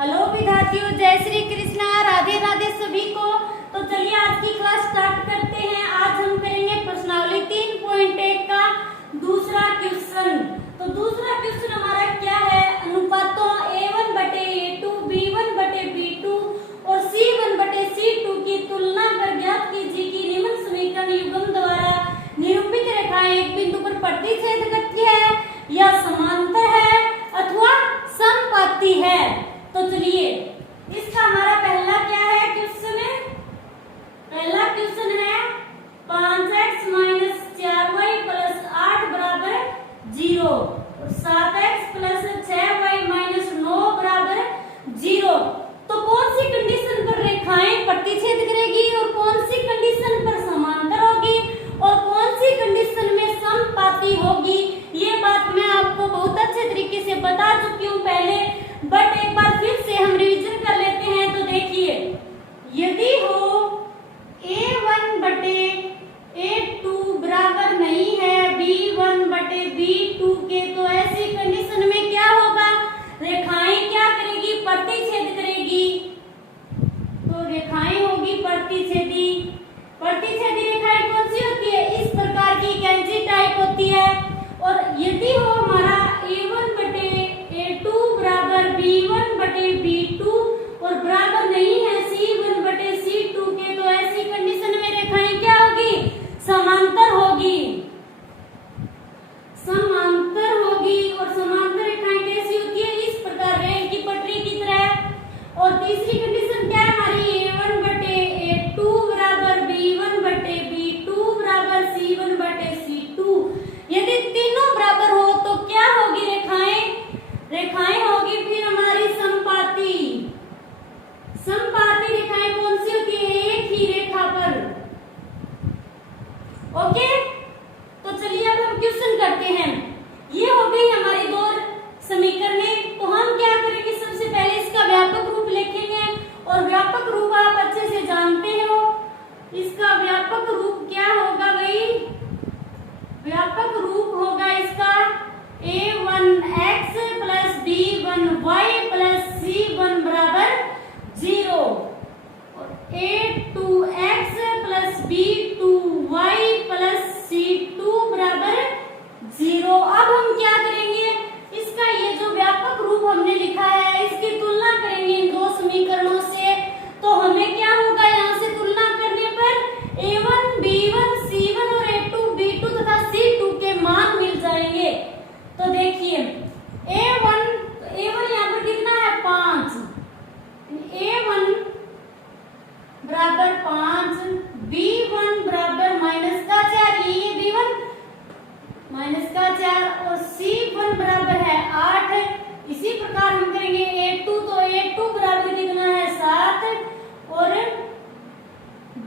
Hello विद्यार्थियों, जय श्री कृष्णा, राधे राधे सभी को। तो चलिए आज की क्लास स्टार्ट करते हैं। आज हम करेंगे प्रश्नावली 3.1 का दूसरा क्वेश्चन। तो दूसरा क्वेश्चन हमारा क्या है? अनुपातों A1/A2, B1/B2 और C1/C2 की तुलना कर ज्ञात कीजिए कि निम्न समीकरण युग्म द्वारा निरूपित रेखाएं एक बिंदु पर प्रतिच्छेद करती है या समांतर है अथवा समपाती है। तो चलिए इसका हमारा पहला क्या है क्वेश्चन है? पहला क्वेश्चन है 5x - 4y + 8 = 0 और 7x + 6y - 9 = 0। तो कौन सी कंडीशन पर रेखाएं प्रतिच्छेद करेगी और कौन सी कंडीशन पर समांतर होगी और कौन सी कंडीशन में समपाती होगी, ये बात मैं आपको बहुत अच्छे तरीके से बता चुकी हूँ पहले, बट एक बार फिर से हम रिवीजन कर लेते हैं। तो देखिए, यदि हो A1/A2 बराबर नहीं है B1/B2 के, तो ऐसी कंडीशन में क्या होगा? रेखाएं क्या करेगी? प्रतिच्छेद करेगी। तो रेखाएं होगी प्रतिच्छेदी। प्रतिच्छेदी रेखाएं कौन सी होती है? इस प्रकार की कैंची टाइप होती है। और यदि हो हमारा A1/A2 बराबर B1/B2 और बराबर नहीं है C1/C2 के, तो ऐसी कंडीशन में रेखाएं क्या होगी? समांतर होगी। समांतर होगी। और समांतर रेखाएं कैसी होती है? इस प्रकार रेल की पटरी की तरह। और तीसरी कंडीशन क्या है हमारी? A1/A2 बराबर B1/B2 बराबर C1/C2। यदि तीनों बराबर हो तो क्या होगी? रेखाएं रेखाएं होगी फिर हमारी समपाती। समपाती रेखाएं कौन सी होती है? एक ही रेखा पर। ओके, तो चलिए अब हम क्वेश्चन करते हैं। ये हो गई हमारी दो समीकरणें। तो हम क्या करेंगे? सबसे पहले इसका व्यापक रूप लिखेंगे और व्यापक रूप आप अच्छे से जानते हो। इसका व्यापक रूप क्या होगा भाई? व्यापक रूप होगा इसका A1x + B1y + C1 = 0 और A2x + B2y + C2 = 0। अब हम क्या करेंगे? इसका ये जो व्यापक रूप हमने लिखा है इसकी तुलना करेंगे इन दो समीकरणों से। तो हमें क्या होगा? यहाँ से तुलना करने पर A1 B1 C1 और A2 B2 तथा C2 के मान मिल जाएंगे। तो देखिए A1 यहाँ पर कितना है? 5। A1 बराबर 5, B1 बराबर -4, ये B1 -4 और C1 बराबर है 8। इसी प्रकार हम करेंगे A2, तो A2 बराबर कितना है? 7 और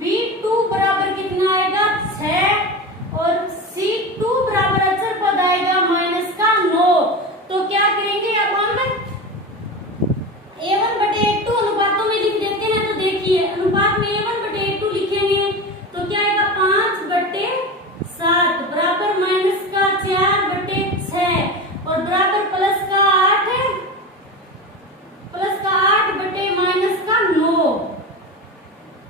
B2 बराबर कितना आएगा? 6 और C2 बराबर अचर पद आएगा -9। तो क्या करेंगे? अब हम A1/A2 अनुपातों में लिख देते हैं। तो देखिए अनुपात में A1/A2 लिखेंगे तो क्या आएगा? 5/7 बराबर -4/6 और बराबर +8 -9।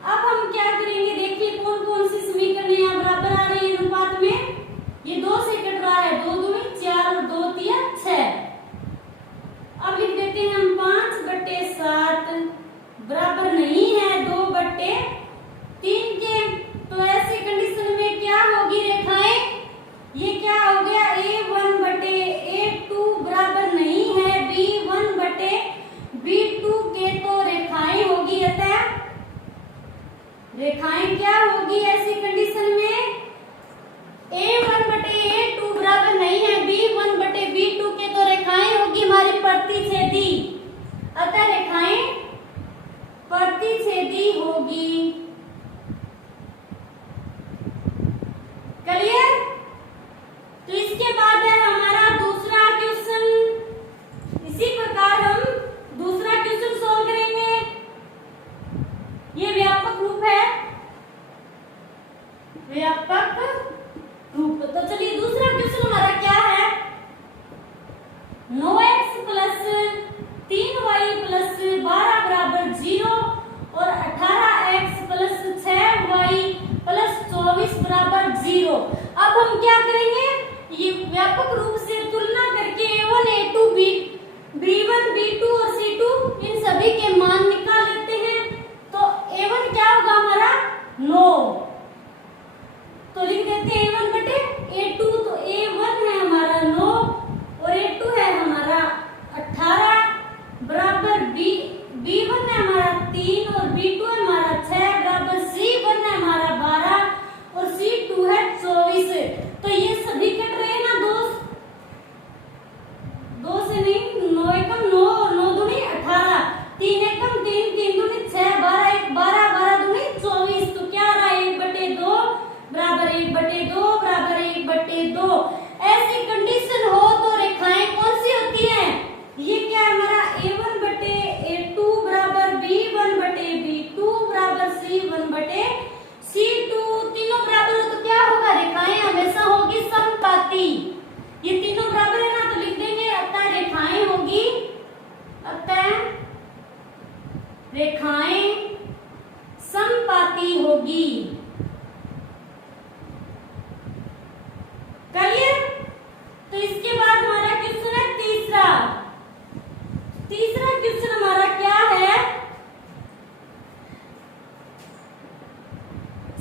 अब हम क्या करेंगे? देखिए कौन कौन सी समीकरण यहाँ बराबर आ रही है अनुपात में। ये 2 से कट रहा है, 2 दूनी 4 और 2 तिया 6। अब लिख देते हैं हम 5/7 बराबर नहीं है 2/3 के। तो ऐसी कंडीशन में क्या होगी रेखाएं? ये क्या हो गया? A1/A2 बराबर नहीं है B1/B2 के, तो रेखाएं होगी। अतः रेखाएं क्या होगी ऐसी कंडीशन में? A1/A2 बराबर नहीं है B1/B2 के, तो रेखाएं होगी हमारी प्रतिच्छेदी। अतः रेखाएं प्रतिच्छेदी होगी। क्लियर? तो इसके बाद है हमारा दूसरा क्वेश्चन। इसी प्रकार हम दूसरा क्वेश्चन सॉल्व करेंगे। ये व्यापक रूप है। व्यापक रूप से तुलना करके A1, A2, B1, B2 और C2 इन सभी के मान निकाल लेते हैं। तो A1 क्या होगा हमारा 9, तो लिख देते हैं A1 बटे A2। तो A1 है हमारा 9 और A2 है हमारा 18 बराबर B1 है हमारा 3 और B2 है हमारा 6 बराबर C1 है हमारा 12 और C2 है 24। तो ये सभी कट रहे हैं ना, दो से नहीं, 9 एकम 9 और 9 दूनी 18, 3 एकम 3, 3 दूनी 6, 12 एक 12, 12 दूनी 24। तो क्या आ रहा है 1/2 बराबर 1/2 बराबर 1/2। ऐसी कंडीशन हो तो रेखाएं कौन सी होती हैं? ये क्या है हमारा A1 बटे A2 बराबर B1 बटे B2 बराबर C1 बटे C2। तीनों बराबर हो तो क्या होगा? रेखाएं हमेशा होगी समपाती। ये तीनों बराबर है ना, तो लिख देंगे अतः रेखाएं होगी, अतः रेखाएं समपाती होगी। क्लियर? तो इसके बाद हमारा क्वेश्चन है तीसरा क्वेश्चन हमारा क्या है?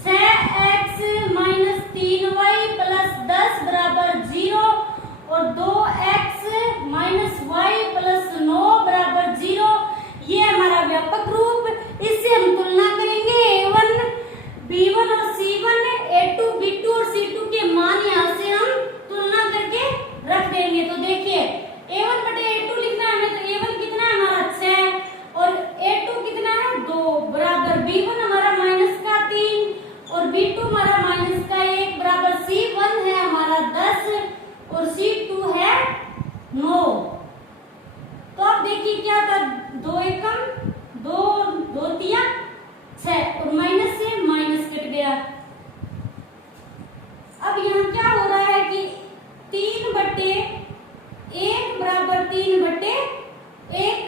6x माइनस 3y प्लस 10 बराबर 0 और 2x माइनस y प्लस 9 बराबर 0। ये हमारा व्यापक रूप। इससे हम तुलना करेंगे A1, B1 और C1, A2, B2 और C2 के मान यहाँ से हम तुलना करके रख देंगे। तो देखिए A1 बटे A2 लिखना है हमें, तो A1 कितना है हमारा 6 और A2 कितना है 2 बराबर B1 हमारा माइनस का 3 और B2 हमारा माइनस का 1 बराबर C1 है हमारा 10 और C2 है 9। तो अब देखिए क्या था, 2 एकम 2, 2 तिया 6 और माइनस से माइनस कट गया। अब यहाँ क्या हो रहा है कि 3/1 बराबर 3/1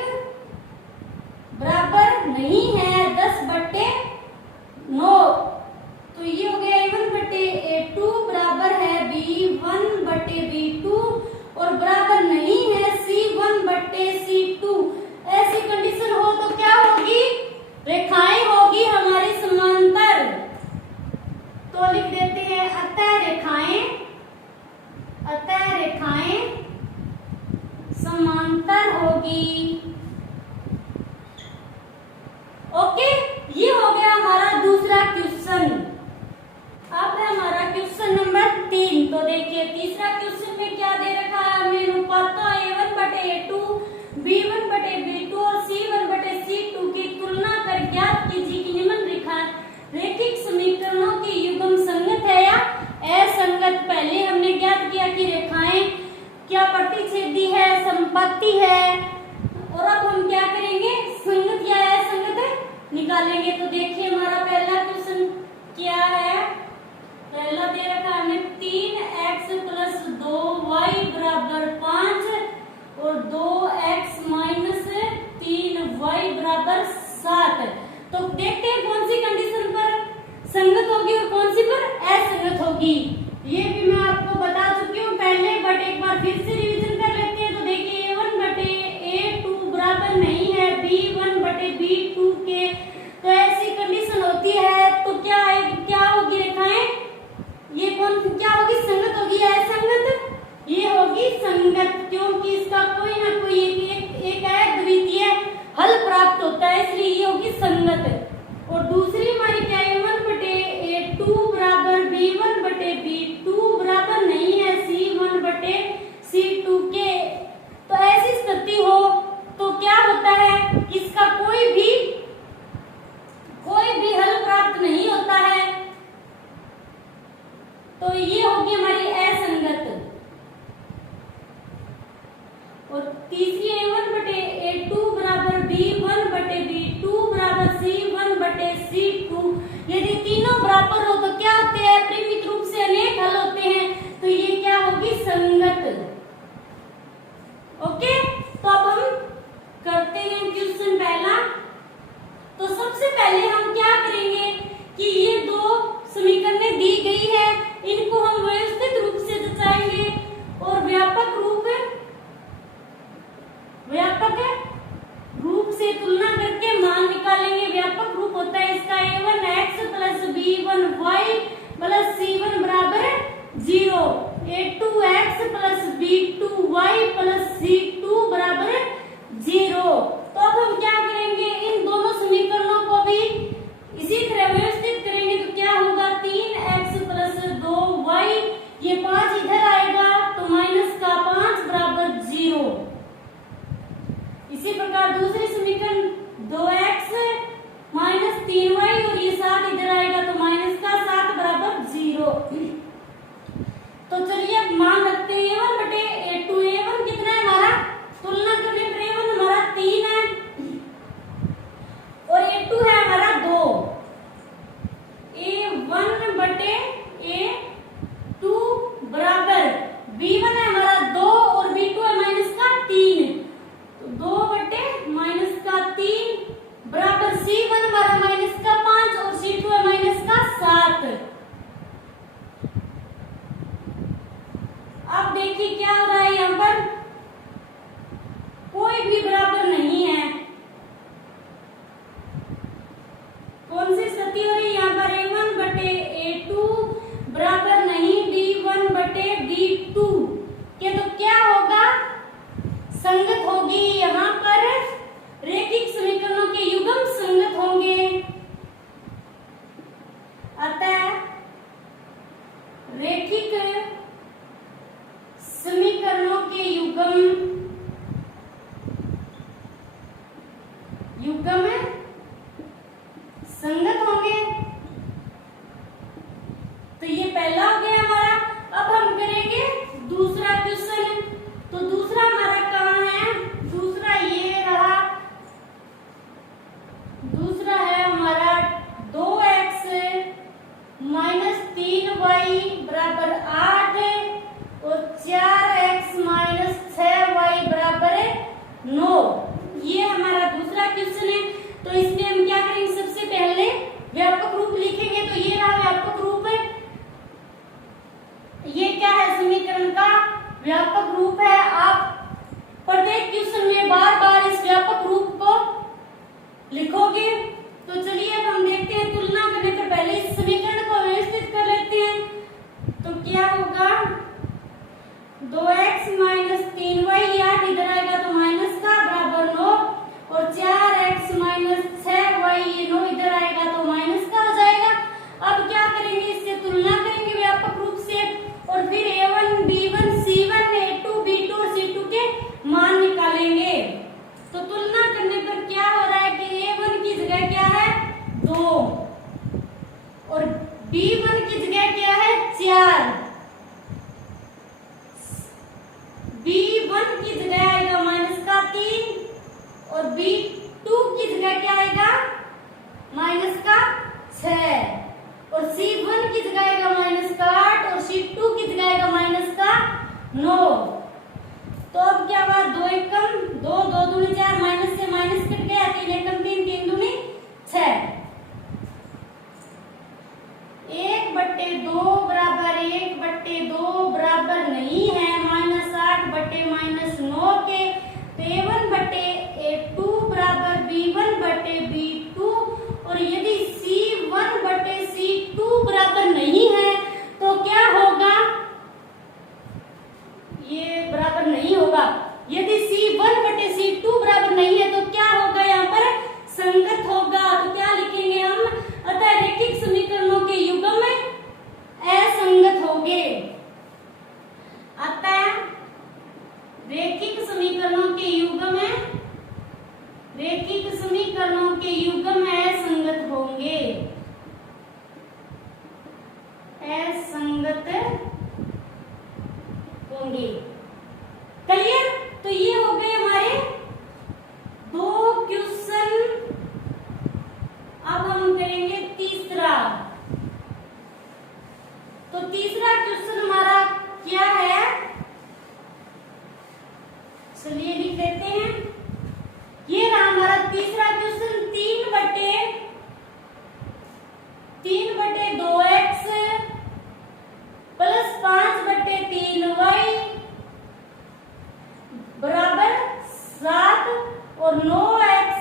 बराबर नहीं है 10/9। तो ये हो गया A1 बटे A2 बराबर है B1 बटे B2 और बराबर नहीं है C1 बटे C2। ऐसी कंडीशन हो तो क्या होगी? रेखाएं होगी हमारी समांतर। तो लिख देते हैं अतः रेखाएं समांतर होगी। ओके, ये हो गया हमारा दूसरा क्वेश्चन। अब है हमारा क्वेश्चन नंबर 3। तो देखिए तीसरा क्वेश्चन में क्या दे रखा है हमें? अनुपातों A1 बटे A2, B1 बटे B2 और C1 बटे C2 की तुलना कर ज्ञात कीजिए कि निम्न रैखिक समीकरणों की युग्म संगत है या असंगत। पहले हमने ज्ञात किया कि रेखाएं क्या प्रतिच्छेदी है, समपाती है, और अब हम क्या करेंगे? संगत या असंगत निकालेंगे। तो देखिए हमारा पहला क्वेश्चन क्या है? पहला दे रखा हमें 3x प्लस 2y बराबर 5 और 2x माइनस 3y बराबर 7। तो देखते हैं कौन सी कंडीशन पर संगत होगी और कौन सी पर असंगत होगी। ये भी मैं आपको बता चुकी हूँ पहले, बट एक बार फिर से रिवीजन कर लेते हैं। तो देखिए A1 बटे A2 बराबर नहीं है B1 बटे B2 के। तो ऐसी कंडीशन होती है तो क्या होगी रेखाएं? ये क्या होगी? संगत होगी या असंगत? ये होगी संगत, क्योंकि इसका कोई ना कोई एक अद्वितीय हल प्राप्त होता है, इसलिए ये होगी संगत। और दूसरी हमारी क्या है? A1 बटे A2 बराबर B1 बटे B2 बराबर नहीं है C1 बटे C2 के। तो ऐसी स्थिति हो तो क्या होता है? इसका कोई भी हल प्राप्त नहीं होता है। तो ये होगी हमारी असंगत। और तीसरी A1 बटे A2 बराबर B1 बटे B2 बराबर C1 बटे C2। यदि तीनों बराबर हो तो क्या होते हैं? परिमित रूप से अनेक हल होते हैं। तो ये क्या होगी? संगत। ओके, तो अब हम करते हैं क्वेश्चन पहला। तो सबसे पहले हम क्या करेंगे कि ये दो समीकरणें दी गई है, इनको हम व्यवस्थित रूप से जचाएंगे से तुलना करके मान निकालेंगे। व्यापक रूप होता है इसका a1x plus b1y plus c1 बराबर 0, a2x plus b2y plus c2 बराबर 0। तो अब हम क्या करेंगे, इन दोनों समीकरणों को भी इसी तरह व्यवस्थित करेंगे। तो क्या होगा, 3x प्लस 2y, ये 5 इधर आएगा तो माइनस का 5 बराबर 0। इसी प्रकार दूसरी समीकरण 2x माइनस 3y और ये 7 इधर आएगा तो माइनस का 7 बराबर 0। तो चलिए अब मान रखते हैं a1 बटे a2। a1 कितना है हमारा, तुलना करने पर a1 हमारा 3 है और a2 है हमारा 2। a1 बटे a2 बराबर b1 है हमारा 2 और b2 है माइनस का 3, तो 2 बटे माइनस का 3 बराबर c1 हमारा माइनस का 5 और c2 है माइनस का 7। अब देखिए क्या हो रहा है, यहाँ पर कोई भी बराबर नहीं है। कौन सी स्थिति हो रही है यहाँ पर, a1 बटे a2 बराबर नहीं b1 बटे b2 के, तो क्या होगा, संगत होगी। यहाँ पर रैखिक समीकरणों के युग्म संगत होंगे, अतः रैखिक समीकरणों के युग्म संगत होंगे। तो ये पहला हो गया हमारा। अब हम करेंगे दूसरा क्वेश्चन। तो दूसरा हमारा कहाँ है, दूसरा ये रहा। दूसरा है हमारा 2x माइनस 3y बराबर 8 और 4x माइनस 6y बराबर 9। ये हमारा दूसरा क्वेश्चन है। तो इसमें हम क्या करेंगे, सबसे पहले व्यापक रूप लिखेंगे। तो ये रहा व्यापक रूप है, ये क्या है, समीकरण का व्यापक रूप है। आप प्रत्येक क्वेश्चन में बार बार इस व्यापक रूप को लिखोगे। तो चलिए अब हम देखते हैं, तुलना करने पर पहले इस समीकरण को व्यवस्थित कर लेते हैं। तो क्या होगा, 2x माइनस 3y 8 इधर आएगा तो माइनस का बराबर 9 और 4x माइनस 6y ये 9 इधर आएगा तो माइनस का हो जाएगा। अब क्या करेंगे, इससे तुलना करेंगे व्यापक रूप से और फिर a1 b1 c1 a2 b2 और c2 के मान निकालेंगे। तो तुलना करने पर क्या हो रहा है कि a1 की जगह क्या है 2 और b1 की जगह क्या है 4, b1 की जगह आएगा माइनस का 3 और b2 की जगह क्या आएगा माइनस का 6 और c1 की जगह आएगा माइनस का 8 और c2 की जगह आएगा माइनस का 9। तो अब क्या हुआ, 2 एकम 2 2 दूनी 4 माइनस से माइनस कट गया, 3 एकम 3 3 दूनी 6। 1/2 बराबर 1/2 बराबर नहीं है माइनस 8 बटे माइनस 9 के। तो a1 बटे a2 बराबर b1 बटे b2 और यदि c1 बटे c2 बराबर नहीं है तो क्या होगा, ये बराबर नहीं होगा। यदि c1 बटे c2 बराबर नहीं है तो क्या होगा, यहाँ पर संगत होगा। तो क्या लिखेंगे हम, अतः रैखिक समीकरणों के युग्म असंगत होंगे। अतः रैखिक समीकरणों के युग्म असंगत होंगे, असंगत होंगे। क्लियर। तो ये हो गए हमारे 2 क्वेश्चन। अब हम करेंगे तीसरा। तो तीसरा क्वेश्चन हमारा क्या है, चलिए लिख लेते हैं। ये रहा हमारा तीसरा क्वेश्चन, 3/2x प्लस 5/3y बराबर 7 और 9x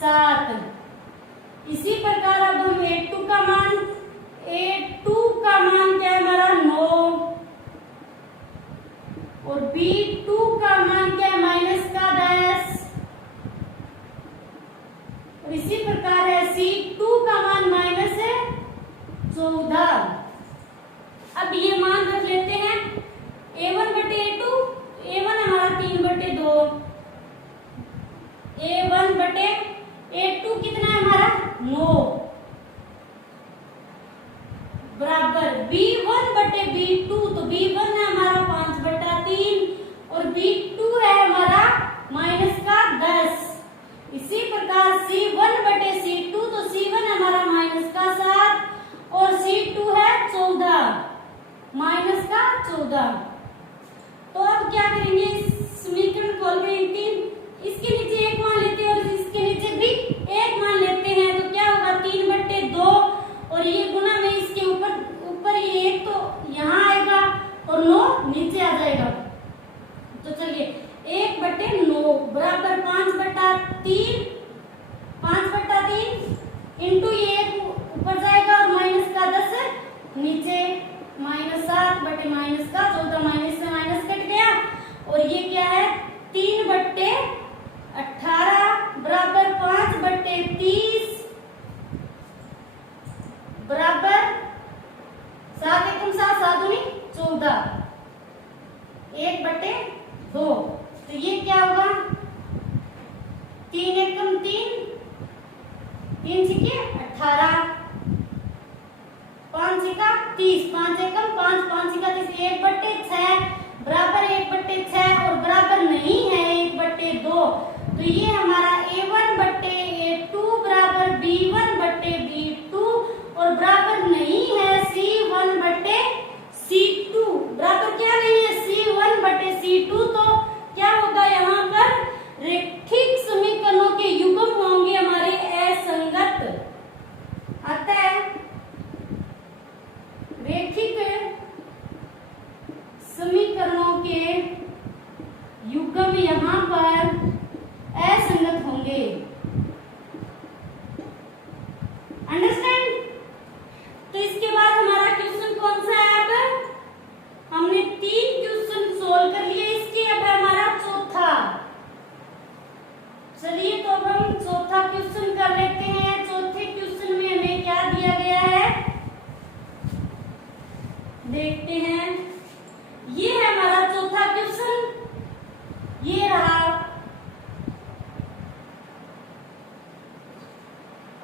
7। इसी प्रकार अब हम A2 का मान क्या है हमारा 9 और B2 का मान क्या है माइनस का 10 और इसी प्रकार है C2 का मान माइनस है 14। अब ये मान रख लेते हैं A1 बटे A2, A1 हमारा 3/2, A1 बटे A2 कितना है हमारा 9 बराबर B1 बटे B2, तो B1 है हमारा 5/3 और B2 है हमारा माइनस का 10। इसी प्रकार C1 बटे C2, तो C1 हमारा माइनस का 7 और C2 है 14 माइनस का 14। तो अब क्या करेंगे, इस समीकरण को हल करेंगे 3, इसके नीचे एक मान लेते हैं और इसके नीचे भी एक मान लेते हैं, तो क्या होगा 3/2 और ये गुना में इसके ऊपर ये एक तो यहाँ आएगा और 9 नीचे आ जाएगा। तो चलिए 1/9 बराबर 5/3 इंटू ये ऊपर जाएगा और माइनस का 10 नीचे, -7 बटे माइनस का 14, माइनस से माइनस कट गया और ये क्या है 3/18 बराबर 5/30 बराबर 7 एकम 7, 7 दूनी 14, 1/2। तो ये क्या होगा 3 एकम 3, 3 छीके 18, 5 छीका 30, 5 एकम 5, 5 छीका 30, 1/6 बराबर 1/6 और बराबर नहीं है 1/2। तो ये हमारा A1 बटे A2 बराबर B1 बटे B2 और बराबर नहीं है C1 बटे C2, बराबर क्या नहीं है C1 बटे C2। तो क्या होगा यहाँ पर रेखिक समीकरणों के युग्म होंगे हमारे असंगत। अतः रेखिक समीकरणों के युग्म यहाँ पर असंगत होंगे। अंडरस्टैंड। तो इसके बाद हमारा क्वेश्चन कौन सा है, अब हमने 3 क्वेश्चन सोल्व कर लिए, इसके अब हमारा चौथा। चलिए तो अब हम चौथा क्वेश्चन कर लेते हैं। चौथे क्वेश्चन में हमें क्या दिया गया है देखते हैं। ये है हमारा चौथा क्वेश्चन, ये रहा।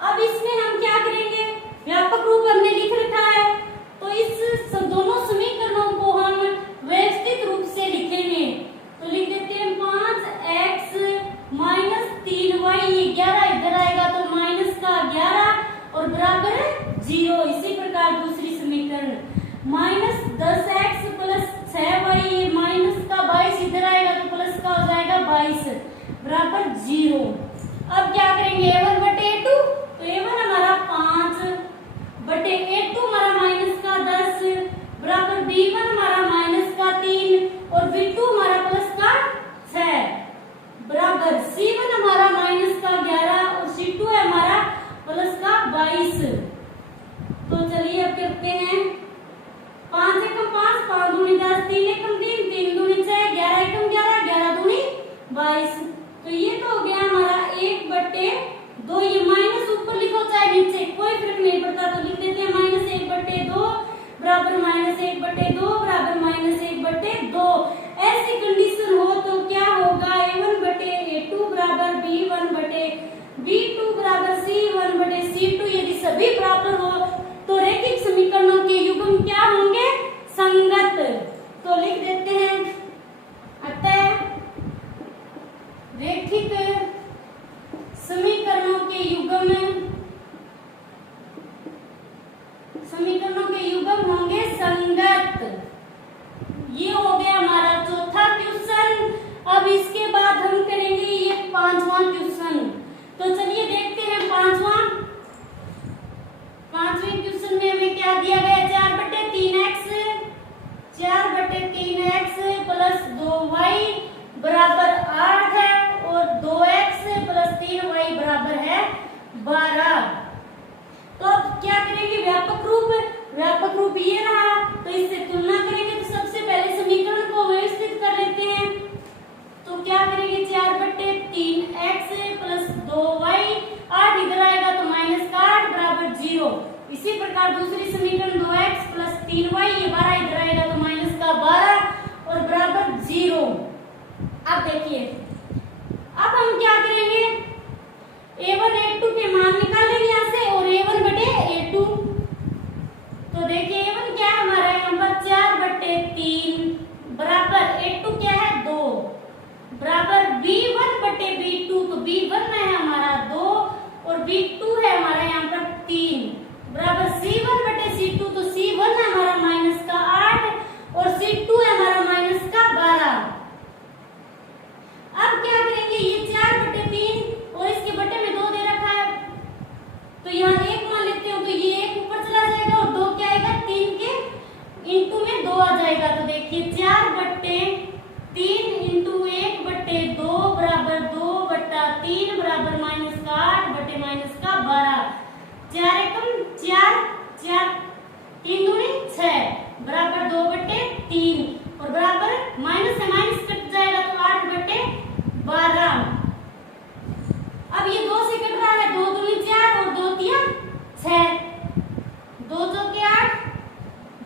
अब इसमें हम क्या करेंगे, व्यापक रूप हमने लिख रखा है, तो इस दोनों समीकरणों को हम व्यवस्थित रूप से लिखेंगे। तो लिख देते हैं 5x माइनस 3y, ये 11 इधर आएगा तो माइनस का 11 और बराबर 0। इसी प्रकार दूसरी समीकरण -10x प्लस 6y, ये माइनस का 22 इधर आएगा तो प्लस का हो जाएगा 22 बराबर 0। अब क्या करेंगे A1 बटे A2, तो A1 हमारा 5 बटे A2 हमारा माइनस का 10 बराबर B1 हमारा माइनस का 3 और B2 हमारा प्लस का 6 बराबर C1 हमारा माइनस का 11 और C2 है हमारा प्लस का 22। तो चलिए अब करते हैं 5 एकम 5, 5 दूनी 10, 3 एकम 3, 3 दूनी 6, 11 एकम 11, 11 दूनी 22। तो ये तो हो गया हमारा 1/2। ये माइनस ऊपर लिखो चाहे नीचे, कोई फर्क नहीं पड़ता। तो लिख देते हैं -1/2 बराबर -1/2 बराबर -1/2। ऐसी कंडीशन हो तो क्या होगा, A1 बटे A2 बराबर B1 बटे B2 बराबर C1 बटे C2। यदि सभी बराबर हो तो रेखिक समीकरणों के युग्म क्या होंगे, संगत। तो लिख देते हैं अतः रेखिक समीकरणों के युग्म होंगे संगत। ये हो गया हमारा चौथा क्वेश्चन। अब इसके बाद हम करेंगे ये 5वां क्वेश्चन। तो चलिए देखते हैं 5वें क्वेश्चन में हमें क्या दिया गया, 4/3x प्लस 2y बराबर 8 है और 2x प्लस 3y बराबर है प्रकार दूसरी समीकरण 2x प्लस 3y, ये 12 इधर आएगा तो माइनस का 12 और बराबर 0। अब देखिए, अब हम क्या करेंगे, a1 a2 के मान निकालेंगे यहाँ से और a1 बटे a2। तो देखिए a1 क्या है हमारा यहाँ पर 4 बटे 3 बराबर a2 क्या है 2 बराबर b1 बटे b2, तो b1 है हमारा 2 और b2 है हमारा यहाँ पर 3 बराबर c1 बटे c2, तो c1 है हमारा माइनस का 8 और c2 है हमारा माइनस का 12। अब क्या करेंगे, ये 4 बटे 3 और इसके बटे में 2 दे रखा है, तो यहाँ 1 मान लेते हो, तो ये 1 ऊपर चला जाएगा और 2 क्या आएगा 3 के इंटू में 2 आ जाएगा। तो देखिए 4 बटे 3 इंटू 1 बटे 2 बराबर 2 बटा 3 बराबर माइनस का 8 बटे माइनस का 12। 4 एकम 4 4 3 दूनी 6 बराबर 2 बटे 3 और बराबर माइनस से माइनस कट जाएगा तो 8 बटे 12। अब ये 2 से कट रहा है, 2 दूनी 4 और 2 तिया 6, 2 चौके 8,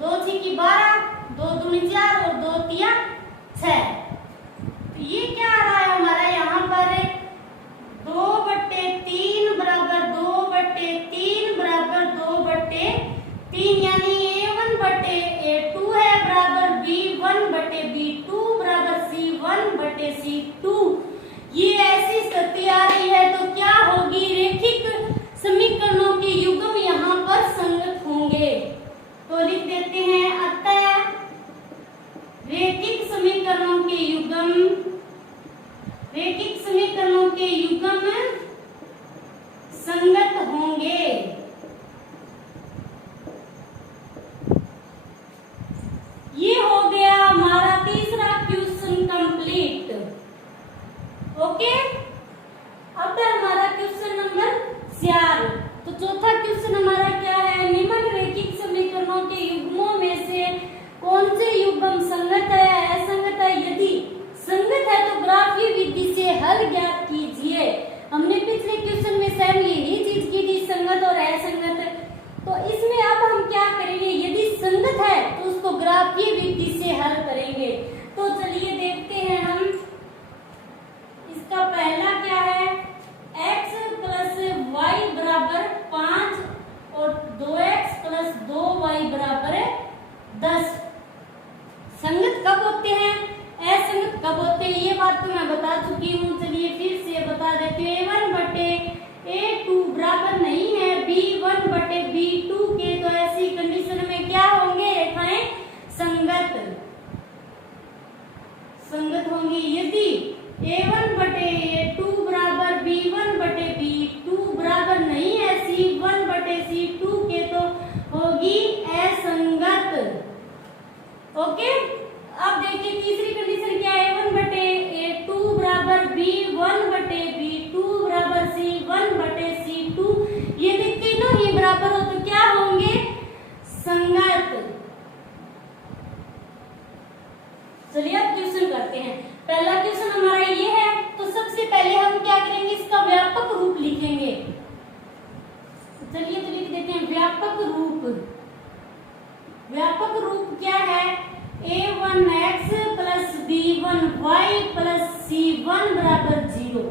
2 छीकी 12, 2 दूनी 4 और 2 तिया 6। तो ये क्या आ रहा है हमारा यहाँ पर 2 बटे 3 बराबर 2 बटे 3 बराबर 2 बटे 3, यानी a1 बटे a2 है बराबर b1 बटे b2 बराबर c1 बटे c2। ये ऐसी स्थिति आ रही है तो क्या होगी, रेखिक समीकरणों के युग्म यहाँ पर संगत होंगे। तो लिख देते हैं, अतः रेखिक समीकरणों के युग्म संगत होंगे। ये हो गया हमारा तीसरा क्वेश्चन कंप्लीट। ओके, अब है हमारा क्वेश्चन नंबर 4। तो चौथा क्वेश्चन हमारा क्या है, निम्न रेखिक समीकरणों के युग्मों में से कौन से युग्म संगत है, असंगत है, यदि संगत है तो ग्राफीय विधि से हल ज्ञात कीजिए। हमने पिछले क्वेश्चन में सेम यही चीज की थी, संगत और असंगत। तो इसमें अब हम क्या करेंगे, यदि संगत है तो उसको ग्राफीय विधि से हल करेंगे। तो चलिए देखते हैं हम, इसका पहला क्या है, x प्लस वाई बराबर 5 और 2x प्लस 2y बराबर 10 संगत कब होते हैं, असंगत कब होते हैं, ये बात तो मैं बता चुकी हूँ। चलिए फिर से बता देती हूँ, a1 बटे a2 बराबर नहीं है b1 बटे b2 के, तो ऐसी कंडीशन में क्या होंगे, रेखाएं संगत होंगी। यदि a1 बटे a2 बराबर b1 बटे b2 बराबर नहीं है c1 बटे c2 के, तो होगी असंगत। ओके, अब देखिए तीसरी कंडीशन क्या है, a1 बटे a2 बराबर b1 बटे b2 बराबर c1 बटे c2, यदि तीनों ही बराबर हो तो क्या होंगे, संगत। चलिए अब क्वेश्चन करते हैं। पहला क्वेश्चन हमारा ये है, तो सबसे पहले हम क्या करेंगे, इसका व्यापक रूप लिखेंगे। चलिए तो लिख देते हैं व्यापक रूप। व्यापक रूप क्या है, a1x plus b1y plus c1 बराबर 0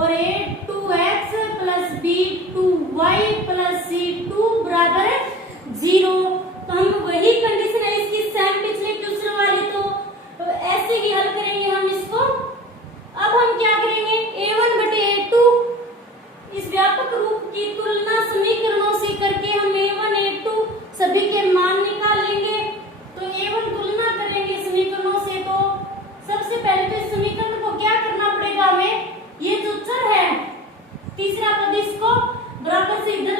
और a2x plus b2y plus c2 बराबर 0। तो हम वही कंडीशन है इसकी सेम पिछले क्वेश्चन वाली, तो ऐसे ही हल करेंगे हम इसको। अब हम क्या करेंगे, a1 बटे a2 इस व्यापक रूप की तुलना समीकरणों से करके हम a1 a2 सभी के मान निकाल लेंगे। तो a1 तुलना करेंगे समीकरणों से, तो सबसे पहले तो इस समीकरण को क्या करना पड़ेगा हमें, ये जो चर है तीसरा पद इसको बराबर से इधर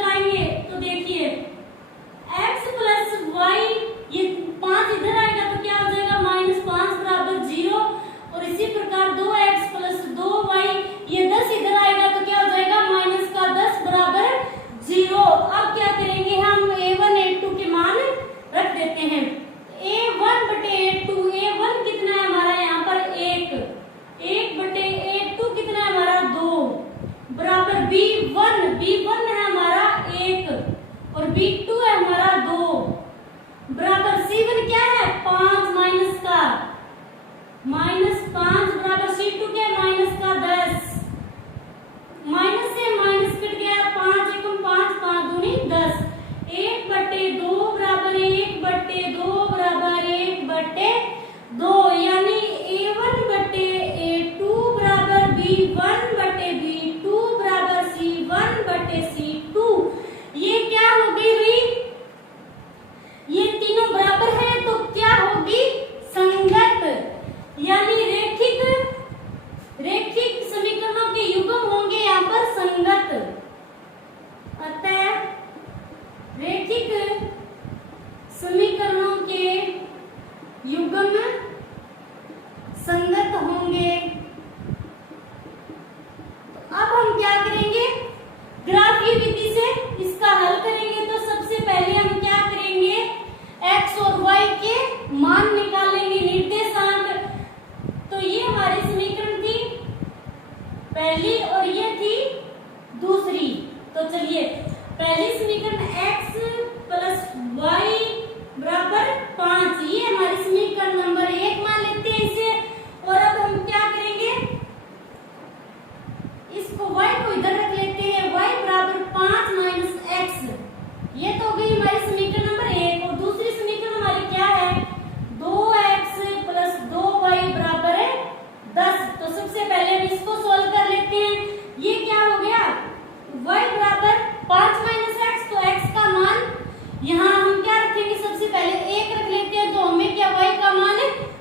और ये थी दूसरी। तो चलिए पहली समीकरण x प्लस वाई बराबर 5, ये हमारी समीकरण नंबर 1 मान लेते हैं इसे। और अब हम क्या करेंगे, इसको y को इधर रख लेते हैं, y बराबर 5 माइनस x, ये तो हो गई हमारी समीकरण नंबर 1। और दूसरी समीकरण हमारी क्या है, 2x प्लस 2y बराबर है 10। तो सबसे पहले हम इसको सोल्व कर लेते हैं। ये क्या हो गया, y बराबर 5 माइनस x, तो x का मान यहाँ हम क्या रखेंगे, सबसे पहले 1 रख लेते हैं, तो हमें क्या y का मान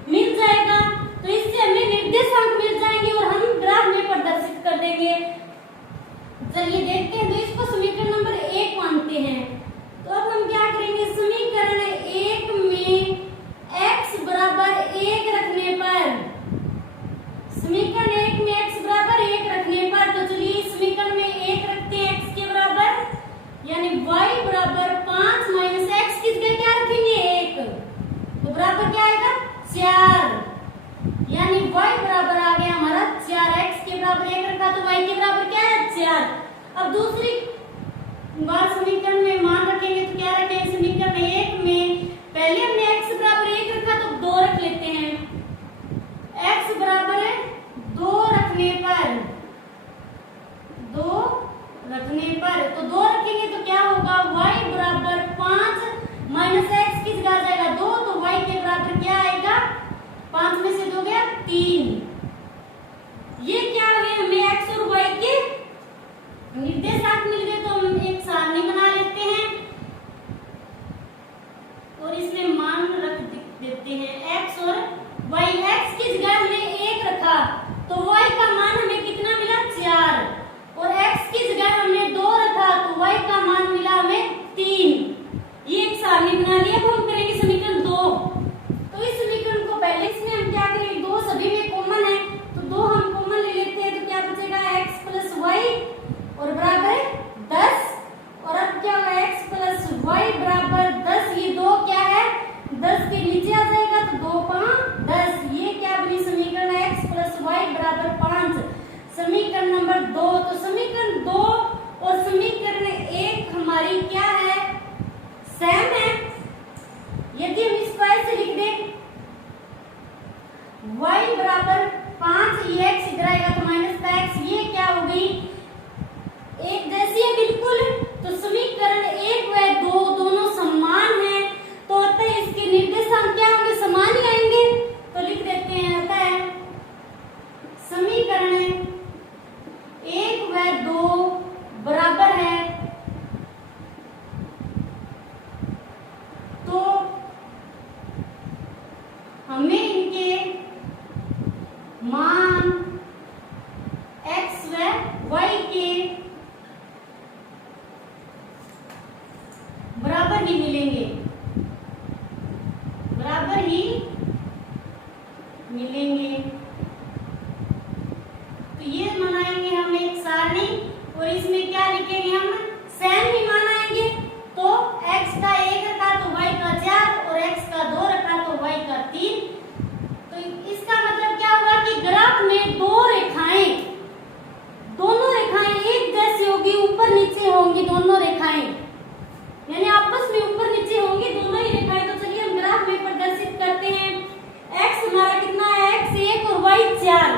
मिल जाएगा। तो इससे हमें निर्देशांक मिल जाएंगे और हम ग्राफ में प्रदर्शित कर देंगे। चलिए देखते हैं, तो इसको समीकरण नंबर 1 मानते हैं। तो अब हम क्या करेंगे, समीकरण 1 में x बराबर 1 रखने पर, समीकरण 1 में x बराबर 1 रखने पर, तो चलिए समीकरण में 1 रखते हैं x के बराबर, यानी y बराबर 5 माइनस x किस जगह क्या रखेंगे 1, तो बराबर क्या आएगा 4, यानी y बराबर आ गया हमारा 4। x के बराबर 1 रखा तो y के बराबर क्या है 4। अब दूसरी बार समीकरण में मान रखेंगे तो क्या रखेंगे, समीकरण 1 में पहले हमने x बराबर 1 रखा तो 2 रख लेते हैं, x बराबर 2 रखने पर, 2 रखने पर, तो 2 रखेंगे तो क्या होगा, y बराबर 5 माइनस x किस जगह आ जाएगा 2, तो y के बराबर क्या आएगा, 5 में से 2 गया 3। ये क्या हो गया, हमें x और y के निर्देशांक मिल गए, तो हम एक सारणी बना लेते हैं और इसमें मान रख देते हैं x और y। x की जगह हमने 1 रखा तो y का मान हमें कितना मिला 4, और x की जगह हमने 2 रखा तो y का मान मिला हमें 3। ये एक सारणी बना ली। अब हम करेंगे समीकरण 2। तो इस समीकरण को पहले इसमें हम क्या करेंगे, 2 सभी में कॉमन है तो 2 हम कॉमन ले लेते हैं, तो क्या बचेगा x प्लस y और बराबर है 10। और अब क्या होगा, x प्लस y बराबर 10, ये 2 क्या है 10 के नीचे आ जाएगा, तो 2 5 10, ये क्या बनी समीकरण x प्लस y बराबर 5, समीकरण नंबर 2। तो समीकरण 2 और समीकरण 1 हमारी क्या है, सेम है। यदि हम इसको ऐसे लिख दें, y बराबर 5, ये x इधर आएगा तो माइनस का x, ये क्या हो गई एक जैसी है बिल्कुल। तो समीकरण 1 व 2 दोनों समान हैं, तो अतः इसके निर्देशांक क्या होंगे, समान ही आएंगे। तो लिख देते हैं, अतः समीकरण 1 व 2 बराबर है, तो हमें इनके मान x व y के बराबर ही मिलेंगे, बराबर ही मिलेंगे। तो ये बनाएंगे हम एक सारणी और इसमें क्या लिखेंगे, हम सेम ही बनाएंगे। तो x का 1 रखा तो y का 4 और x का 2 रखा तो y का 3। तो इसका मतलब क्या हुआ कि ग्राफ में दोनों रेखाएं एक जैसी होगी, ऊपर नीचे होंगी दोनों रेखाएं, यानी आपस में ऊपर नीचे होंगी दोनों ही रेखाएं। तो चलिए हम ग्राफ में प्रदर्शित करते हैं। x हमारा कितना है, x 1 और y 4,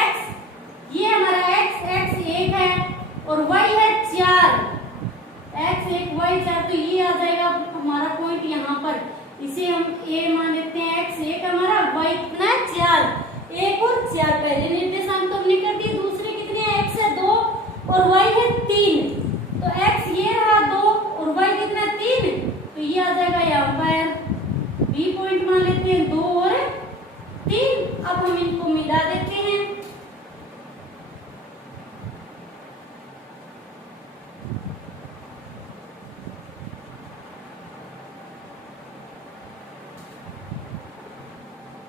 x ये हमारा x 1 है और y है 4, x 1 y 4, तो ये आ जाएगा हमारा पॉइंट यहाँ पर, इसे हम a मान लेते हैं। x 1 हमारा, y कितना है 4, 1 और 4, पहले निर्देशांक तो हमने कर दिए, दूसरे कितने हैं, x है 2 और y है 3, तो x ये रहा 2 और y कितना 3, तो ये आ जाएगा यहाँ पर b पॉइंट मान लेते हैं 2 और 3। अब हम इनको मिला देते हैं।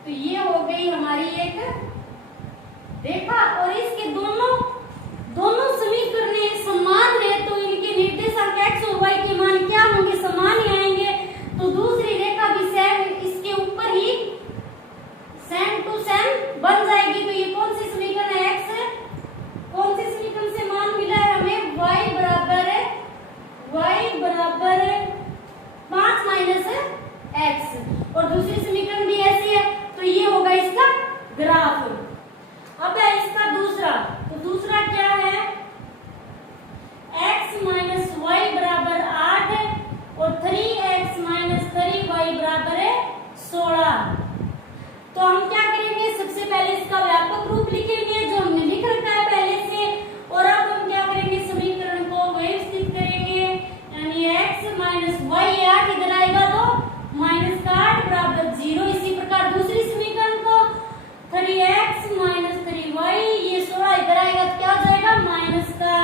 तो ये हो गई हमारी एक रेखा और इसके दोनों समीकरण समान है, तो इनके निर्देशांक x और y के मान क्या होंगे, समान ही आएंगे। तो दूसरी रेखा भी सेम इसके ऊपर ही सेम टू सेम बन जाएगी। तो ये कौन सी समीकरण है, x कौन y बराबर 5 माइनस x, और दूसरी समीकरण भी ऐसी है, तो ये होगा इसका ग्राफ। अब है इसका दूसरा, तो दूसरा क्या है, x माइनस वाई बराबर 8 और 3x माइनस 3y बराबर 16। तो हम क्या करेंगे, सबसे पहले इसका व्यापक रूप लिखेंगे जो हमने लिख रखा है पहले से, और अब हम क्या करेंगे, समीकरण को व्यवस्थित करेंगे, यानी x माइनस वाई 8 इधर आएगा तो माइनस का 8 बराबर 0। इसी प्रकार दूसरी समीकरण को 3x माइनस 3y ये 16 इधर आएगा तो क्या हो जाएगा, माइनस का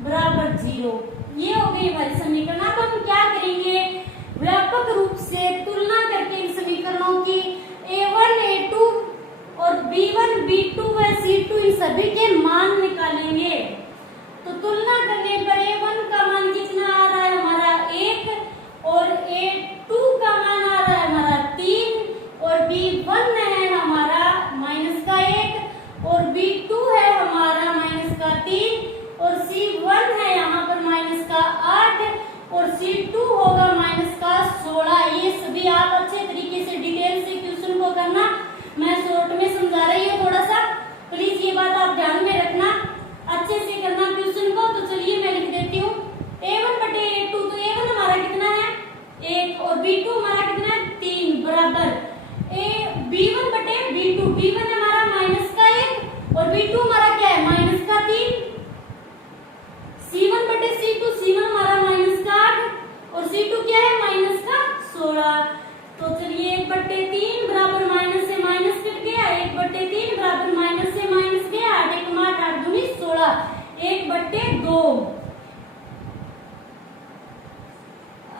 बराबर 0। ये हो गई हमारी समीकरण। अब हम क्या करेंगे, व्यापक रूप से तुलना करके इन समीकरणों की a1 a2 और b1 b2 व c2 इन सभी के मान निकालेंगे। तो तुलना करने पर a1 का मान कितना आ रहा है हमारा 1, और a2 का मान आ रहा है हमारा 3, और b1 है हमारा माइनस का 1, और b2 है हमारा माइनस का 3, और c1 है यहाँ पर माइनस का 8, और c2 होगा माइनस का 16। ये सभी आप अच्छे तरीके से डिटेल से क्वेश्चन को करना, मैं शॉर्ट में समझा रही हूँ थोड़ा सा, प्लीज ये बात आप ध्यान में रखना, अच्छे से करना क्वेश्चन को। तो चलिए मैं लिख देती हूँ a1 बटे a2, तो a1 हमारा कितना है 1, और b2 हमारा कितना है 3 बराबर b1 बटे b2, b1 हमारा माइनस का 1 और b2 हमारा क्या है माइनस का 3, c1 बटे c2, c1 हमारा माइनस का 8 और c2 क्या है माइनस का 16। तो चलिए 1/3 बराबर माइनस से माइनस कट गया, 1/3 बराबर माइनस से माइनस गया, 8 1 8 8 दूनी 16, 1/2।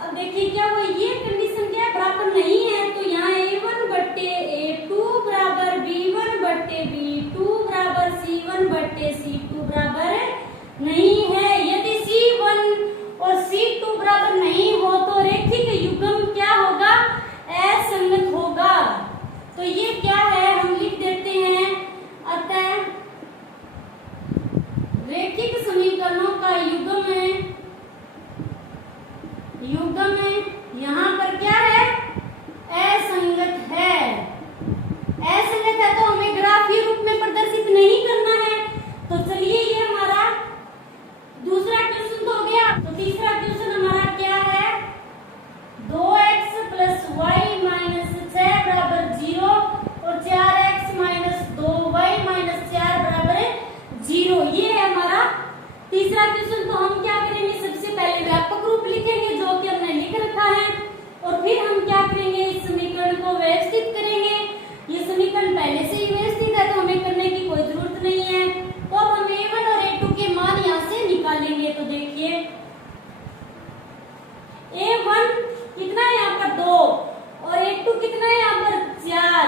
अब देखिए क्या हुआ, ये कंडीशन क्या बराबर नहीं है, तो यहाँ a1 बटे a2 बराबर b1 बटे b2 बराबर c1 बटे c2 बराबर नहीं है। यदि c1 और c2 बराबर नहीं हो तो रेखिक युग्म क्या होगा, असंगत होगा। तो ये क्या है, हम लिख देते हैं, अतः रेखिक समीकरणों का युग्म यहाँ पर क्या है, असंगत है। असंगत है तो हमें ग्राफीय रूप में प्रदर्शित नहीं करना है। तो चलिए ये हमारा दूसरा क्वेश्चन तो हो गया। तो तीसरा क्वेश्चन हमारा क्या है, 2x प्लस वाई माइनस 6 बराबर 0 और 4x माइनस 2y माइनस 4 बराबर 0। ये है हमारा तीसरा क्वेश्चन। तो हम क्या करेंगे, सबसे पहले व्यापक रूप लिखेंगे जो कि हमने लिख रखा है, और फिर हम क्या करेंगे, इस समीकरण को व्यवस्थित करेंगे। ये समीकरण पहले से ही व्यवस्थित है तो हमें करने की कोई जरूरत नहीं है। तो अब हम a1 और a2 के मान यहाँ से निकालेंगे। तो देखिए a1 कितना है यहाँ पर 2, और a2 कितना है यहाँ पर 4,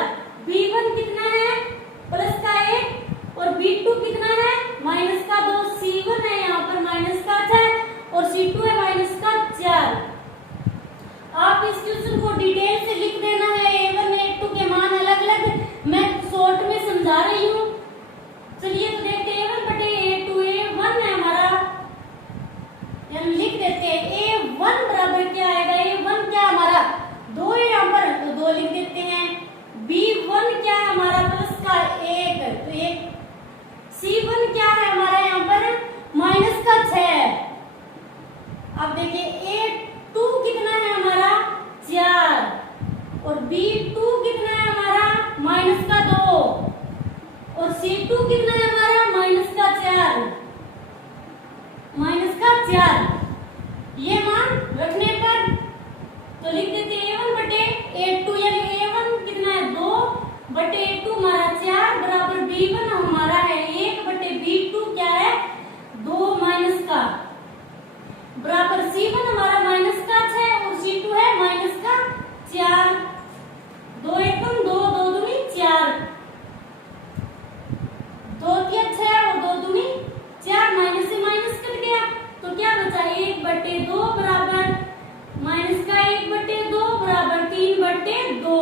b1 कितना है प्लस का 1 और b2 कितना है माइनस का 2, c1 है यहाँ पर माइनस का 6 और c2 है माइनस का 4। आप इस क्वेश्चन को डिटेल से लिख देना है, a1 a2 के मान अलग अलग, मैं शॉर्ट में समझा रही हूँ। चलिए तो देखते हैं a1 बटे a2, a1 है हमारा, हम लिख देते हैं a1 बराबर क्या आएगा, a1 क्या हमारा 2 है यहाँ पर तो 2 लिख देते हैं, b1 क्या है हमारा प्लस का 1 तो 1, c1 क्या है हमारा यहाँ पर माइनस का 6। अब देखिए a2 कितना है हमारा 4 और b2 कितना है हमारा माइनस का 2 और c2 कितना है हमारा माइनस का 4। ये मान रखने पर तो लिख देते हैं a1 बटे a2, यानी a1 कितना है 2 बटे a2 हमारा 4 बराबर b1 हमारा है 1 बटे b2 क्या है 2 माइनस का बराबर c1 हमारा माइनस का 6 और c2 है माइनस का 4। 2 एकम 2 2 दूनी 4, 2 तिया 6 और 2 दूनी 4, माइनस से माइनस कट गया तो क्या बचा 1 बटे 2 बराबर माइनस का 1 बटे 2 बराबर 3 बटे 2,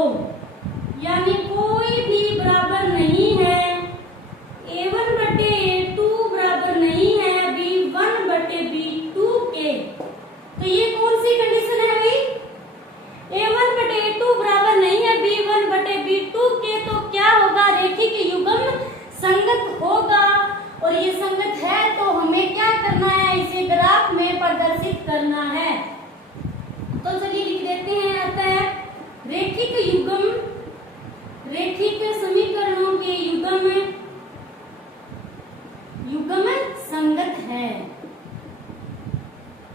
यानी कोई भी बराबर नहीं है। a1 बटे a2 बराबर नहीं है b1 बटे b2 के। तो संगत है तो हमें क्या करना है, इसे ग्राफ में प्रदर्शित करना है। तो चलिए लिख देते हैं। अतः रेखिक समीकरणों के युग्म संगत है।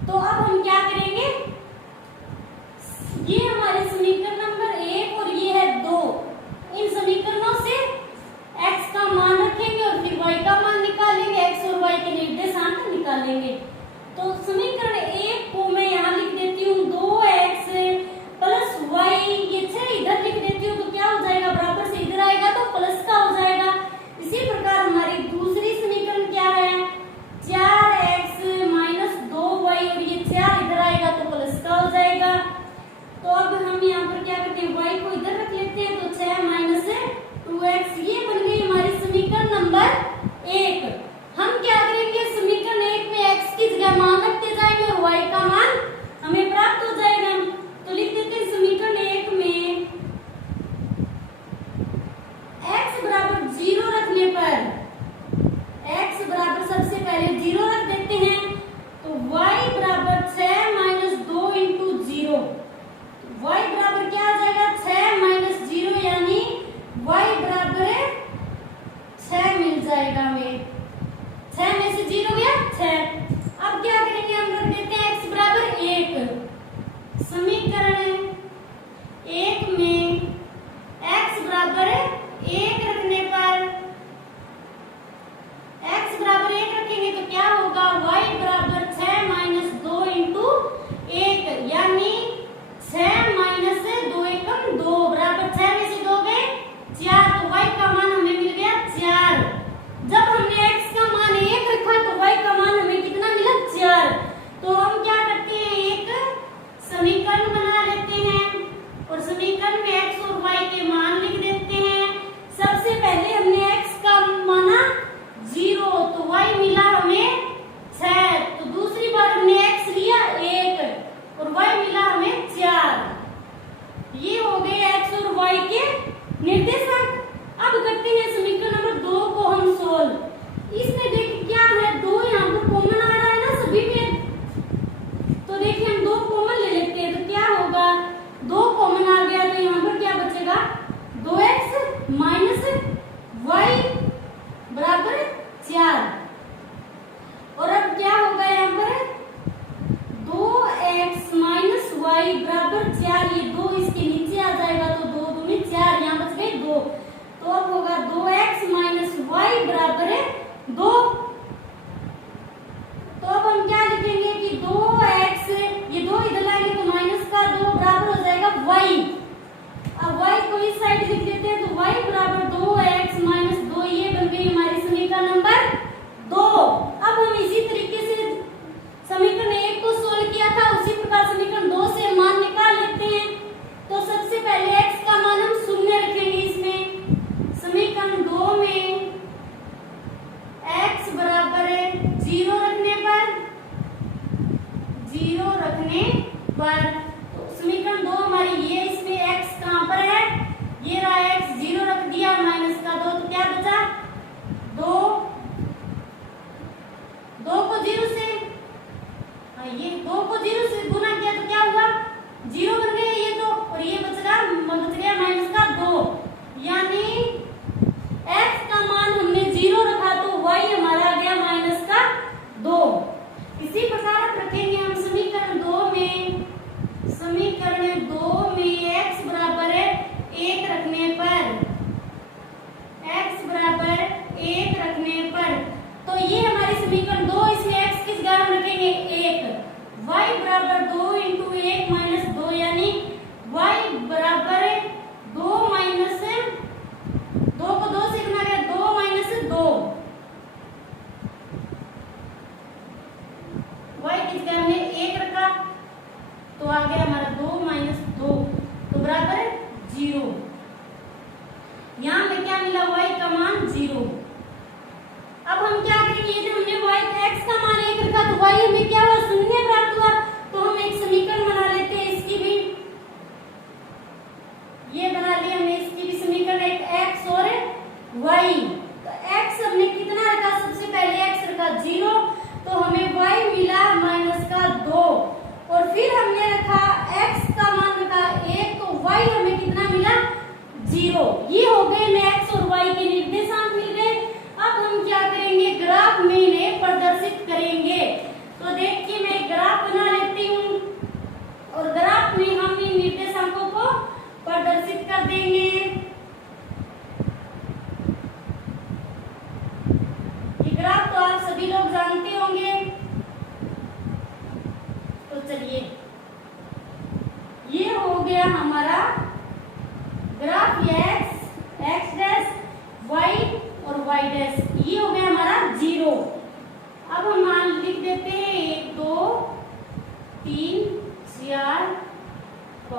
तो अब हम क्या करेंगे, ये हमारे समीकरण नंबर 1 और ये है 2, इन समीकरणों से x का मान रखेंगे और फिर y का मान निकालेंगे, x और y के निर्देशांक निकालेंगे। तो समीकरण 1 को मैं यहाँ लिख देती हूँ 2x प्लस y, ये 6 इधर लिख देती हूँ तो क्या हो जाएगा, बराबर से इधर आएगा तो प्लस का हो जाएगा। इसी प्रकार हमारी दूसरी समीकरण क्या है, 4x माइनस 2y, और ये 4 इधर आएगा तो प्लस का हो जाएगा। तो अब हम यहाँ पर क्या करते हैं, y को इधर रख लेते हैं तो 6 माइनस 2x, ये बन गई हमारी समीकरण नंबर 1। हम क्या करेंगे, समीकरण 1 में x की जगह मान रखते जाएंगे और y का मान हमें प्राप्त हो जाएगा। तो लिख देते हैं समीकरण 1 में x बराबर 0 रखने पर, x बराबर सबसे पहले 0 रख देते हैं तो y बराबर 6 माइनस 2 इंटू 0, y बराबर क्या आ जाएगा, 6 माइनस 0, यानी y बराबर 6 मिल जाएगा हमें। 6 में से 0 गया 6। अब क्या करेंगे, हम रख देते हैं x बराबर 1। समीकरण 1 में x बराबर 1 रखने पर, x बराबर 1 रखेंगे तो क्या होगा, y बराबर 6 माइनस 2 इंटू 1, यानी 6 माइनस 2 एकम 2 बराबर 6 में से 2 गए 4, तो y का मान हमें मिल गया 4। जब हमने x का मान 1 रखा तो y का मान हमें कितना मिला, 4। तो हम क्या करते हैं, एक समीकरण बना लेते हैं और समीकरण में x और y के मान लिख देते हैं। सबसे पहले हमने x का माना 0 तो y मिला हमें 6, तो दूसरी बार हमने x लिया 1 और y मिला हमें 4। ये हो गए x और y के निर्देशांक। अब करते हैं समीकरण नंबर 2 को हम सोल्व। इसमें देखिए क्या है, 2 यहाँ पर कॉमन आ रहा है ना सभी में, तो देखिए हम 2 कॉमन ले लेते हैं तो क्या होगा, 2 कॉमन आ गया तो यहाँ पर क्या बचेगा, 2x माइनस y बराबर 4। और अब क्या होगा यहाँ पर, 2x माइनस y बराबर 4, ये 2 इसके नीचे आ जाएगा तो 2 दूनी 4, यहाँ बच गए 2। तो अब होगा 2x माइनस y बराबर 2। तो अब हम क्या लिखेंगे कि 2x, ये 2 इधर लाएंगे तो माइनस का 2 बराबर हो जाएगा y। अब y को इस साइड लिख देते हैं तो y बराबर 2x माइनस 2, ये बन गई हमारी समीकरण नंबर 2। अब हम इसी तरीके से समीकरण 1 को सोल्व किया था, उसी प्रकार समीकरण 2 से मान निकाल लेते हैं। तो सबसे पहले x का मान हम 0 रखेंगे इसमें। समीकरण 2 में x बराबर 0 रखने पर, तो समीकरण 2 हमारी ये, इसमें x कहाँ पर है, ये रहा x, 0 रख दिया माइनस का 2, तो क्या बचा 2 को 0 से, ये 2 को 0 से गुना किया तो क्या हुआ, 0 बन गया ये तो, और ये बच गया माइनस का 2, यानी x का मान हमने 0 रखा तो y हमारा आ गया माइनस का 2। इसी प्रकार रखेंगे हम समीकरण 2 में x बराबर 1 रखने पर, तो ये हमारी समीकरण 2, इसमें x किस जगह हम रखेंगे 1, y बराबर 2 इंटू 1 माइनस 2, यानी y बराबर 2 माइनस 2 को 2 से गुना किया 2 माइनस 2, y किस जगह हमने 1 रखा तो आ गया हमारा 2 माइनस 2, तो बराबर 0। यहाँ में क्या मिला, y का मान 0। अब हम क्या करेंगे, यदि हमने x का मान 1 रखा तो y हमें क्या हुआ, 0 प्राप्त हुआ। तो हम एक समीकरण बना लेते हैं इसकी भी।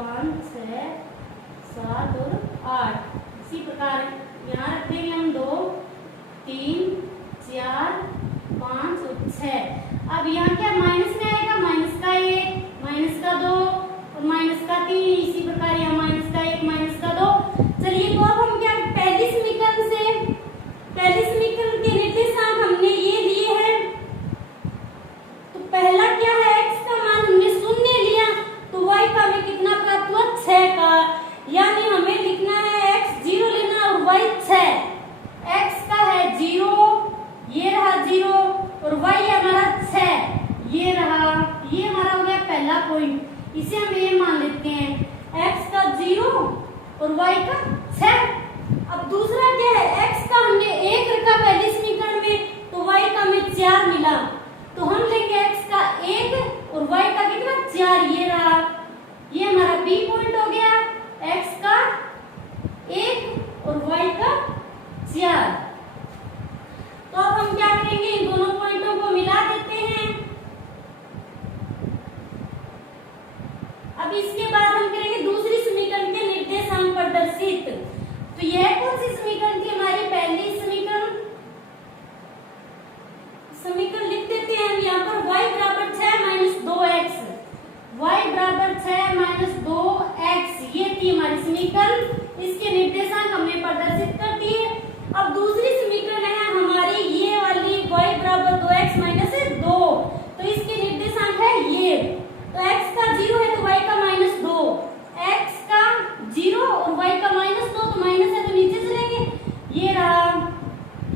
5 6 7 और 8। इसी प्रकार यहाँ रख देंगे हम 2 3 4 5 और 6। अब यहाँ क्या माइनस में आएगा, माइनस का 1 माइनस का 2 और माइनस का 3। इसी प्रकार यहाँ माइनस का 1 माइनस का 2। चलिए तो अब हम क्या पहली समीकरण के निर्देशांक हमने ये लिए हैं। तो पहला क्या है, x का मान हमने 0 लिया तो y का हमें कितना प्राप्त हुआ 6 का, यानी हमें लिखना है x 0 लेना और y 6। x का है 0, ये रहा 0 और y हमारा 6, ये रहा, ये हमारा हो गया पहला पॉइंट। इसे हम ये मान लेते हैं x का 0 और y का 6। अब दूसरा क्या है, x का हमने 1 रखा पहली समीकरण में तो y का हमें 4 मिला, तो हम लेंगे x का 1 और y का कितना 4, ये रहा, ये हमारा B पॉइंट हो गया। x का 1 और y का 4। तो अब हम क्या करेंगे, इन दोनों पॉइंटों को मिला देते हैं। अब इसके बाद हम करेंगे दूसरी समीकरण के निर्देशांक प्रदर्शित। तो यह कौन सी समीकरण थी, हमारी पहली समीकरण लिख देते हैं हम यहाँ पर y बराबर 6 माइनस 2x, y बराबर 6 माइनस 2x, ये थी हमारी समीकरण। इसके निर्देशांक हमने प्रदर्शित कर दिए। अब दूसरी समीकरण है हमारी ये वाली y बराबर 2x माइनस 2, तो इसके निर्देशांक है ये। तो x का 0 है तो y का माइनस 2, x का 0 और y का माइनस 2, तो माइनस है तो नीचे चलेंगे, ये रहा,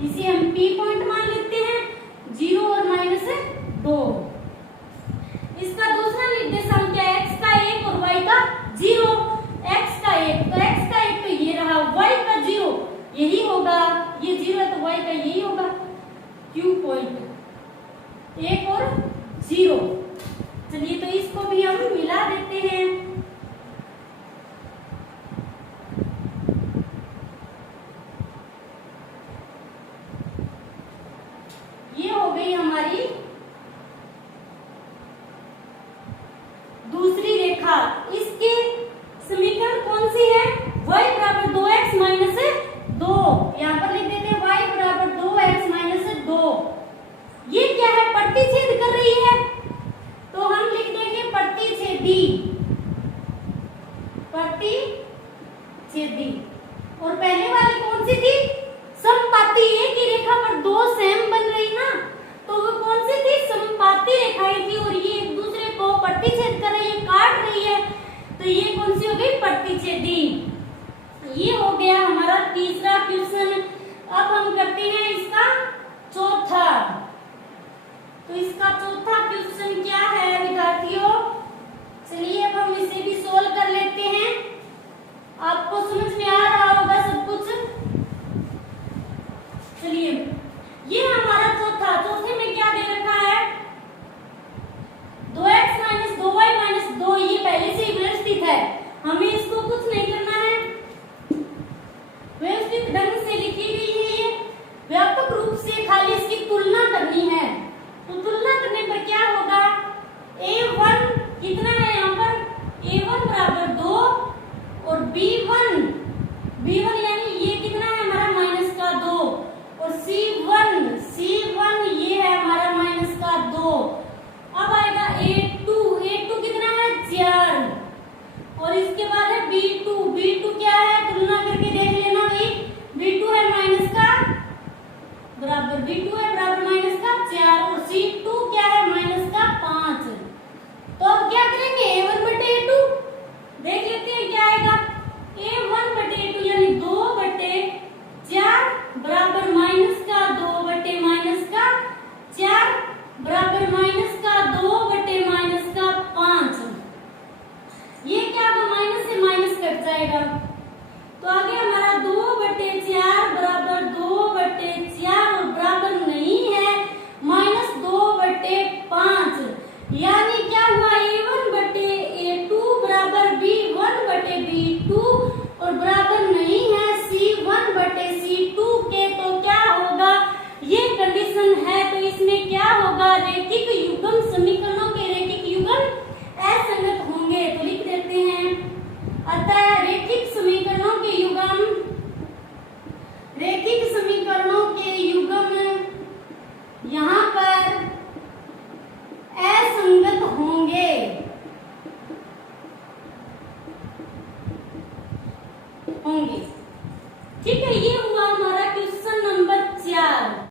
इसे हम P पॉइंट मान लेते हैं, 0 और माइनस 2। इसका दूसरा निर्देशांक क्या है, x का 1 और y का 0। x का 1 तो x का 1 तो ये रहा, y का 0 यही होगा, ये 0 है तो y का यही होगा, Q पॉइंट 1 और 0। चलिए तो इसको भी हम मिला देते हैं। ये हो गई हमारी दूसरी रेखा। इसकी समीकरण कौन सी है, y बराबर 2x माइनस 2, यहाँ पर लिख देते हैं y बराबर 2x माइनस 2। ये क्या है, प्रतिच्छेद कर रही है, तो हम लिख देंगे प्रतिच्छेदी, प्रतिच्छेदी। और पहले वाली कौन सी थी, समपाती। एक ही रेखा पर दो सेम बन रही ना, तो वो कौन सी थी, समपाती रेखाएं थी, और ये एक दूसरे को प्रतिच्छेद कर रही है, काट रही है, तो ये कौन सी हो गई, प्रतिच्छेदी। ये हो गया हमारा तीसरा क्वेश्चन। अब हम करते हैं इसका चौथा। तो इसका चौथा क्वेश्चन क्या है विद्यार्थियों, चलिए अब हम इसे भी सोल्व कर लेते हैं। आपको समझ में आ रहा होगा सब कुछ। चलिए ये हमारा चौथे में क्या दे रखा है, 2x माइनस 2y माइनस 2, ये पहले से ही व्यवस्थित है, हमें इसको कुछ नहीं करना है, व्यवस्थित ढंग से लिखी गई है, ये व्यापक रूप से खाली इसकी तुलना कर होंगे। ठीक है, ये हुआ हमारा क्वेश्चन नंबर 4।